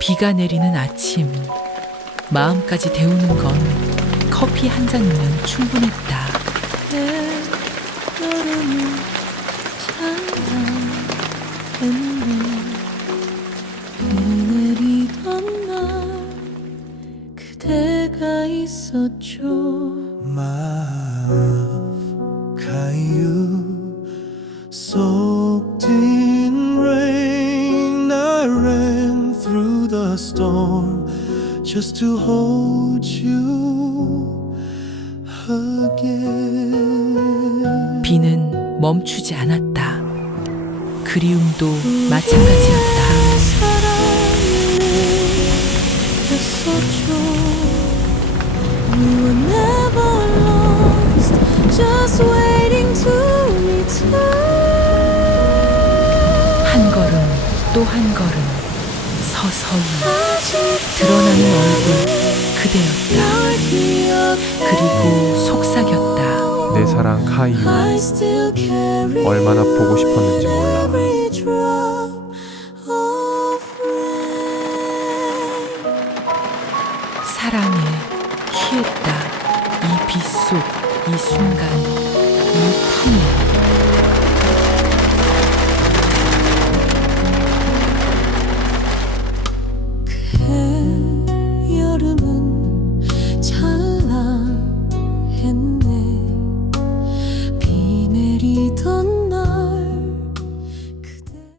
비가 내리는 아침. 마음까지 데우는 건 커피 한 잔이면 충분했다. 있었죠 마음 storm just to hold you again 비는 멈추지 않았다. 그리움도 마찬가지였다. 한 걸음 또 한 걸음 서서히 드러나는 얼굴 그대였다. 그리고 속삭였다. 내 사랑 카이유 얼마나 보고 싶었는지 몰라 사랑에 취했다. 이 빛 속 이 순간 이 can